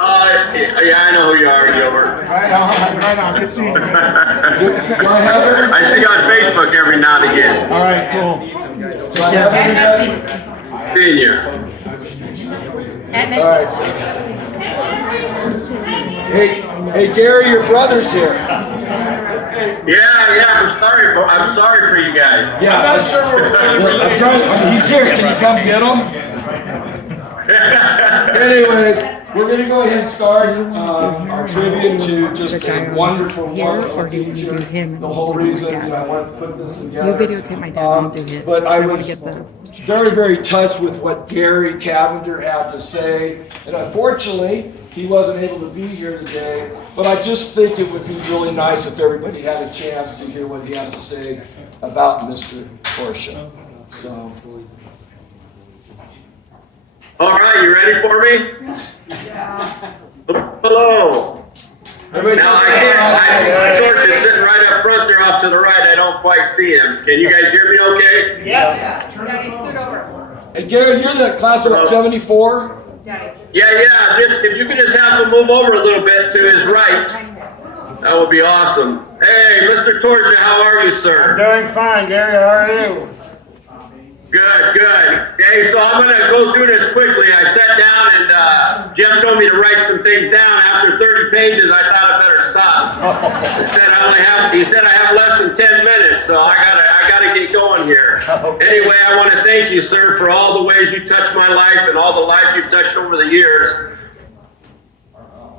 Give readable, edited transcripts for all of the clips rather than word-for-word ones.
Yeah, I know who you are, Gilbert. Right on. Good seeing you. Do I have everybody? I see you on Facebook every now and again. All right, cool. Do I have everybody? Seeing you. All right. Hey, Gary, your brother's here. Yeah, I'm sorry for you guys. Yeah, I'm not sure we're really related. He's here. Can you come get him? Anyway, we're going to go ahead and start our tribute to just a wonderful, wonderful teacher. The whole reason I wanted to put this together. You videotape my dad, I'll do his. But I wanna was get the- very, very touched with what Gary Cavender had to say. And unfortunately, he wasn't able to be here today. But I just think it would be really nice if everybody had a chance to hear what he has to say about Mr. Torchia. So. All right, you ready for me? Hello. Now George is sitting right up front there off to the right. I don't quite see him. Can you guys hear me okay? Yeah. Daddy, scoot over. Hey, Gary, you're the class of what, 74? Daddy. Yeah. If you could just have him move over a little bit to his right, that would be awesome. Hey, Mr. Torchia, how are you, sir? Doing fine, Gary. How are you? Good. Hey, so I'm going to go through this quickly. I sat down and Jeff told me to write some things down. After 30 pages, I thought I better stop. He said I have less than 10 minutes, so I gotta get going here. Anyway, I want to thank you, sir, for all the ways you touched my life and all the lives you've touched over the years.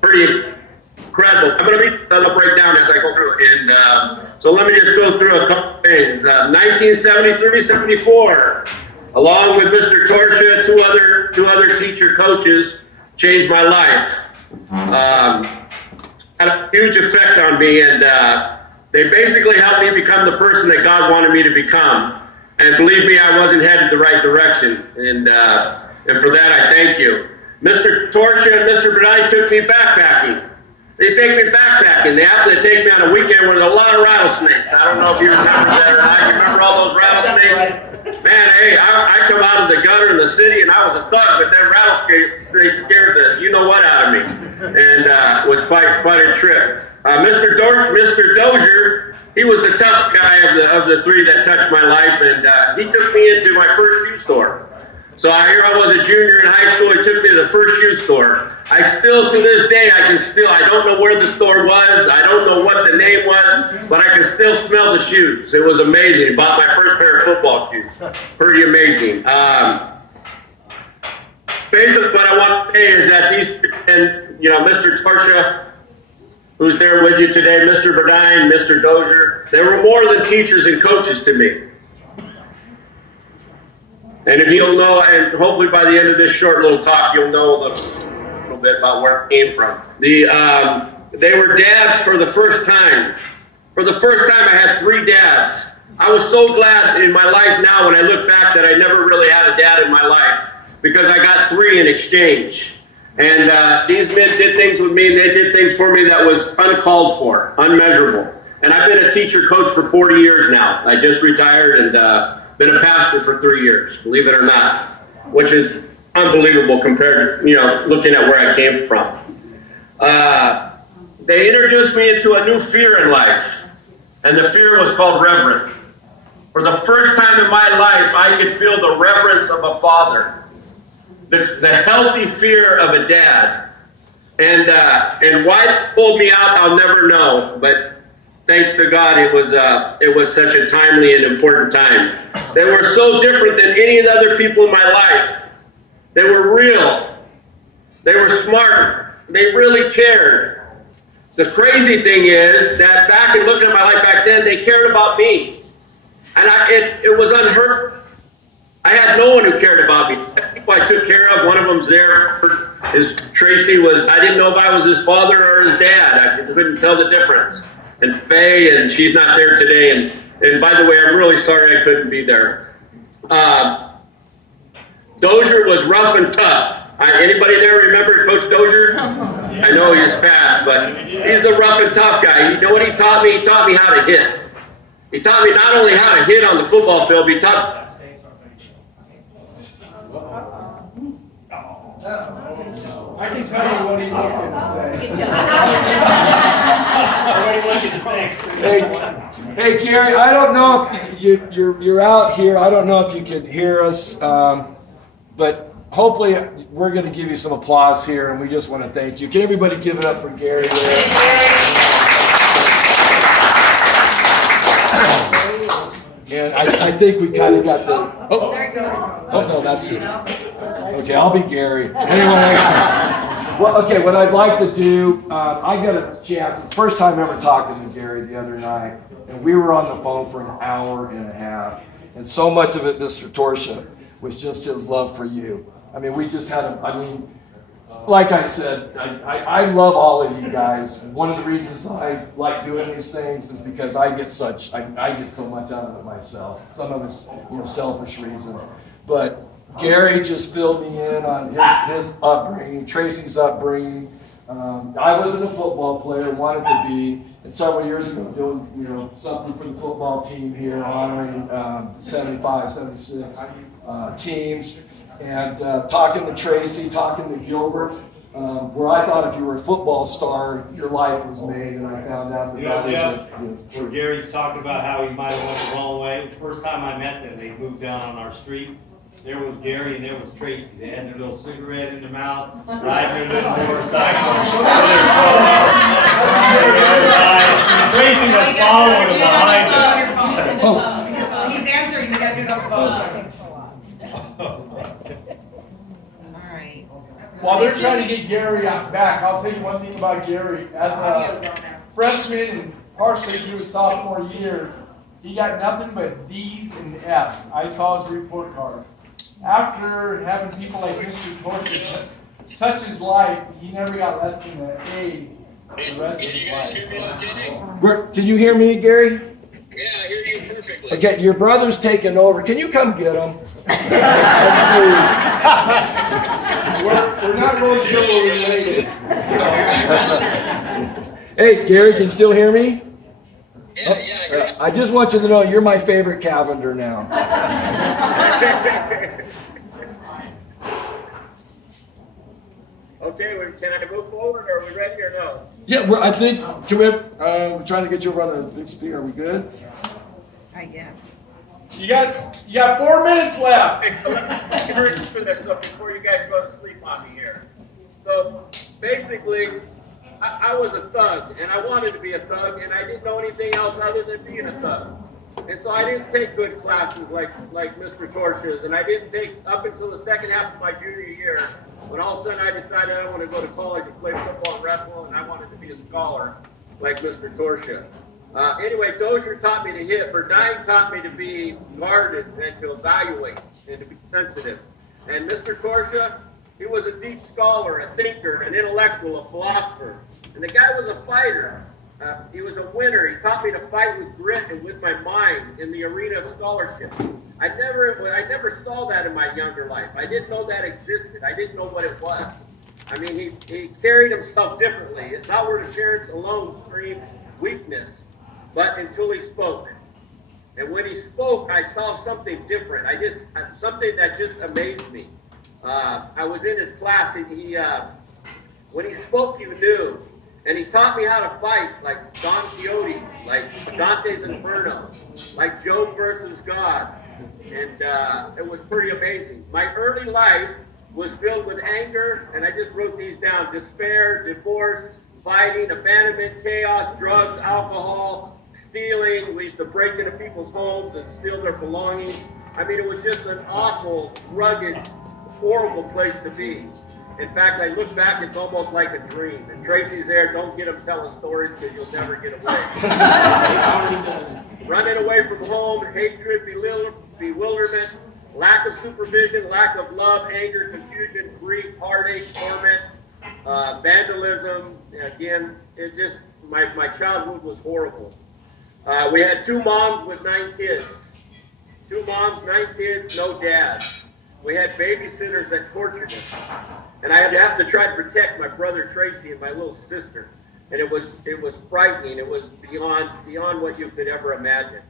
Pretty incredible. I'm going to break down as I go through it. And so let me just go through a couple things. 1973-74, along with Mr. Torchia, two other teacher coaches changed my life. Had a huge effect on me, and they basically helped me become the person that God wanted me to become. And believe me, I wasn't headed the right direction. And for that, I thank you. Mr. Torchia and Mr. Bernard took me backpacking. They take me backpacking. They happen to take me on a weekend where there's a lot of rattlesnakes. I don't know if you remember that or not. You remember all those rattlesnakes? Man, hey, I come out of the gutter in the city and I was a thug, but that rattlesnake scared the you-know-what out of me. And was quite a trip. Mr. Dozier, he was the tough guy of the three that touched my life, and he took me into my first shoe store. So here I was a junior in high school. He took me to the first shoe store. I still, to this day, I don't know where the store was. I don't know what the name was, but I can still smell the shoes. It was amazing. He bought my first pair of football shoes. Pretty amazing. Basically, what I want to say is that Mr. Torchia, who's there with you today, Mr. Berdine, Mr. Dozier, they were more than teachers and coaches to me. And if you don't know, and hopefully by the end of this short little talk, you'll know a little bit about where it came from. They were dads for the first time. For the first time, I had 3 dads. I was so glad in my life now when I look back that I never really had a dad in my life because I got 3 in exchange. And these men did things with me and they did things for me that was uncalled for, unmeasurable. And I've been a teacher coach for 40 years now. I just retired and been a pastor for 3 years, believe it or not, which is unbelievable compared to, looking at where I came from. They introduced me into a new fear in life, and the fear was called reverence. For the first time in my life, I could feel the reverence of a father, the healthy fear of a dad. And why they pulled me out, I'll never know, but thanks to God, it was such a timely and important time. They were so different than any of the other people in my life. They were real. They were smart. They really cared. The crazy thing is that back in looking at my life back then, they cared about me. And it was unheard. I had no one who cared about me. The people I took care of, one of them's there. Tracy I didn't know if I was his father or his dad. I couldn't tell the difference. And Faye, and she's not there today. And by the way, I'm really sorry I couldn't be there. Dozier was rough and tough. Anybody there remember Coach Dozier? I know he's passed, but he's the rough and tough guy. You know what he taught me? He taught me how to hit. He taught me not only how to hit on the football field, but he taught I can tell you what he was going to say. Hey, Gary, I don't know if you're out here. I don't know if you can hear us, but hopefully we're going to give you some applause here, and we just want to thank you. Can everybody give it up for Gary there? And I think we kind of got the. Oh, There it goes. oh no, that's it. Okay, I'll be Gary. Anyway, well, okay, what I'd like to do, I got a chance. It's the first time ever talking to Gary the other night, and we were on the phone for an hour and a half, and so much of it, Mr. Torchia, was just his love for you. I mean, we just had like I said, I love all of you guys. And one of the reasons I like doing these things is because I get so much out of it myself. Some of it's, selfish reasons. But Gary just filled me in on his upbringing, Tracy's upbringing. I wasn't a football player, wanted to be, and several years ago doing, something for the football team here, honoring 75, 76 teams. And talking to Tracy, talking to Gilbert, where I thought if you were a football star, your life was made, and I found out that Where Gary's talking about how he might have went the wrong way. The first time I met them, they moved down on our street. There was Gary and there was Tracy. They had their little cigarette in their mouth, riding their little motorcycle. Tracy was following them behind them. He's answering, you gotta do that phone. While they're trying to get Gary back, I'll tell you one thing about Gary. As a freshman and partially through his sophomore years, he got nothing but D's and F's. I saw his report card. After having people like Mr. Torchia touch his life, he never got less than an A for the rest of his life. Can you hear me, Gary? Yeah, I hear you perfectly. Okay, your brother's taking over. Can you come get him? Please. We're not really sure we're related. Hey, Gary, can you still hear me? Yeah. I just want you to know you're my favorite Cavender now. Okay, can I move forward? Are we ready or no? Yeah, we're trying to get you over on the big speaker. Are we good? I guess. You got 4 minutes left. For this stuff before you guys go to sleep on me here. So basically, I was a thug, and I wanted to be a thug, and I didn't know anything else other than being a thug. And so I didn't take good classes like Mr. Torchia's, and I didn't take up until the second half of my junior year, when all of a sudden I decided I wanted to go to college and play football and wrestle, and I wanted to be a scholar like Mr. Torchia. Anyway, Dozier taught me to hit. Burdine taught me to be guarded and to evaluate and to be sensitive. And Mr. Torchia, he was a deep scholar, a thinker, an intellectual, a philosopher. And the guy was a fighter. He was a winner. He taught me to fight with grit and with my mind in the arena of scholarship. I never saw that in my younger life. I didn't know that existed. I didn't know what it was. I mean, he carried himself differently. His outward appearance alone screamed weakness, but until he spoke. And when he spoke, I saw something different. Something that just amazed me. I was in his class, and when he spoke, you knew. And he taught me how to fight like Don Quixote, like Dante's Inferno, like Job versus God. And it was pretty amazing. My early life was filled with anger, and I just wrote these down: despair, divorce, fighting, abandonment, chaos, drugs, alcohol, stealing. We used to break into people's homes and steal their belongings. I mean, it was just an awful, rugged, horrible place to be. In fact, I look back, it's almost like a dream. And Tracy's there, don't get him telling stories because you'll never get away. Running away from home, hatred, bewilderment, lack of supervision, lack of love, anger, confusion, grief, heartache, torment, vandalism. Again, my childhood was horrible. We had 2 moms with 9 kids. 2 moms, 9 kids, no dad. We had babysitters that tortured us. And I had to have to try to protect my brother Tracy and my little sister. And it was frightening. It was beyond what you could ever imagine.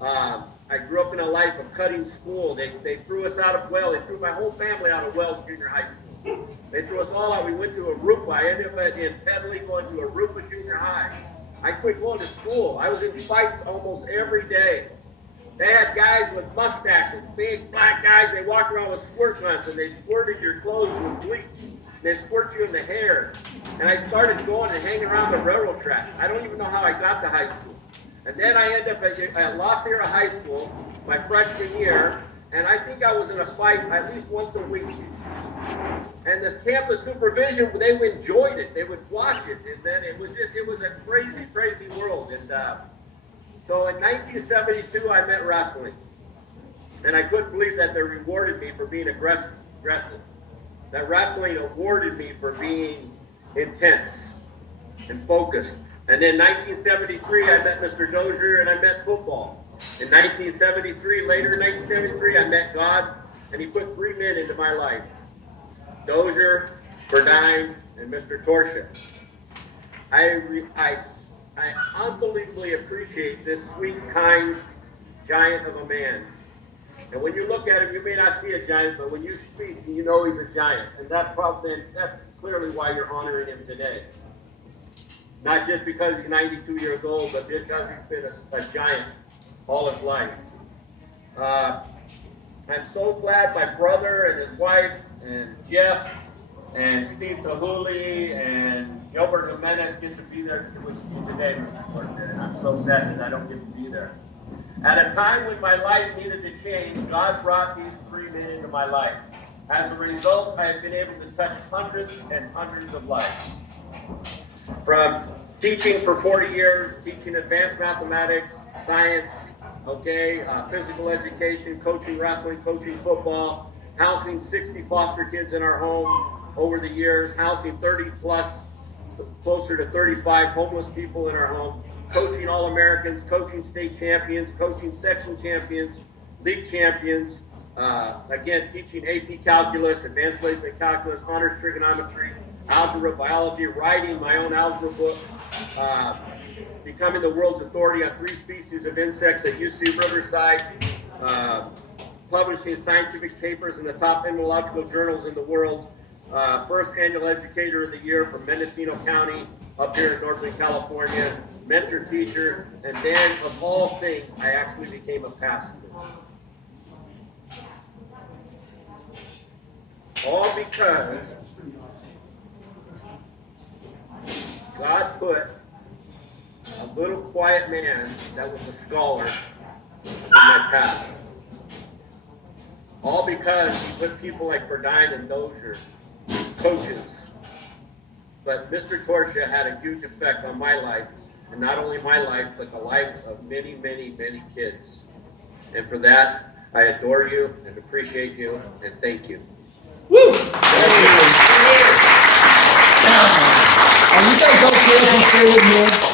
I grew up in a life of cutting school. They threw us out of they threw my whole family out of Wells Junior High School. They threw us all out. We went to Arupa. I ended up in Pedley going to Arupa Junior High. I quit going to school. I was in fights almost every day. They had guys with mustaches, big black guys. They walked around with squirt guns, and they squirted your clothes with bleach. They squirt you in the hair. And I started going and hanging around the railroad tracks. I don't even know how I got to high school. And then I ended up at La Sierra High School my freshman year, and I think I was in a fight at least once a week. And the campus supervision, they enjoyed it. They would watch it, and then it was a crazy, crazy world. And so in 1972, I met wrestling, and I couldn't believe that they rewarded me for being aggressive. That wrestling awarded me for being intense and focused. And then 1973, I met Mr. Dozier, and I met football. In 1973, later in 1973, I met God, and He put 3 men into my life: Dozier, Burdine, and Mr. Torchia. I unbelievably appreciate this sweet, kind giant of a man. And when you look at him, you may not see a giant, but when you speak, you know he's a giant. And that's clearly why you're honoring him today. Not just because he's 92 years old, but because he's been a giant all his life. I'm so glad my brother and his wife and Jeff and Steve Tahuli and Gilbert Jimenez get to be there with you today. I'm so sad that I don't get to be there. At a time when my life needed to change, God brought these 3 men into my life. As a result, I have been able to touch hundreds and hundreds of lives. From teaching for 40 years, teaching advanced mathematics, science, physical education, coaching wrestling, coaching football, housing 60 foster kids in our home over the years, housing 30 plus, closer to 35 homeless people in our home, coaching All-Americans, coaching state champions, coaching section champions, league champions, again, teaching AP calculus, advanced placement calculus, honors trigonometry, algebra, biology, writing my own algebra book, becoming the world's authority on 3 species of insects at UC Riverside, publishing scientific papers in the top entomological journals in the world, first annual educator of the year from Mendocino County up here in Northern California, mentor teacher, and then of all things, I actually became a pastor. All because God put a little quiet man that was a scholar in my path. All because He put people like Burdine and Dozier, coaches. But Mr. Torchia had a huge effect on my life, and not only my life, but the life of many, many, many kids. And for that, I adore you and appreciate you, and thank you. Woo! Are you guys okay if we stay in here?